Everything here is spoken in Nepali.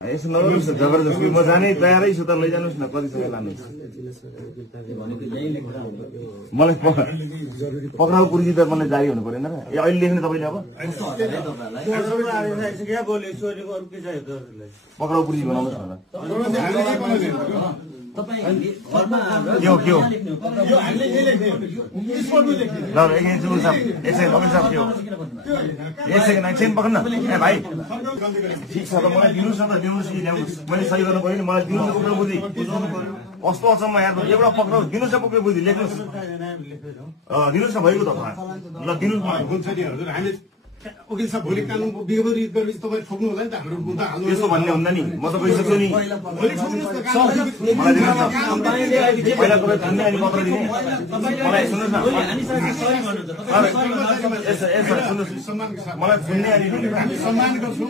यसो नगर्नुहोस् न जबरजस्ती म जाने तयारै छु त लैजानुहोस् न कति समय लानुहोस् मलाई पक्राउ पुर्जी त मलाई जारी हुनु परेन र अहिले लेख्ने तपाईले अब पक्राउ पुर्जी बनाउनुहोस् न एकछिन पक्न ए भाइ ठिक छ त मलाई दिनुहोस् न त दिनुहोस् कि ल्याउनुहोस् मैले सही गर्नु पऱ्यो नि मलाई दिनुहोस् पक्राउ बुझी कस्तो अचम्म यहाँ एउटा पक्राउ दिनुहोस् न पक्राउ बुझी लेख्नुहोस् दिनुहोस् न भइगयो त ल दिनुहोस् वकिल साहब भोलि कानुनको विपरीत गरेपछि तपाईँ ठोक्नु होला नि त हाम्रो मुद्दा हाल्नु यसो भन्ने हुँदैन नि म त गइसक्छु नि पहिला तपाईँ भन्ने अनि पत्र दिने मलाई सुन्नुहोस् न मलाई सुन्ने अनि सम्मान गर्छु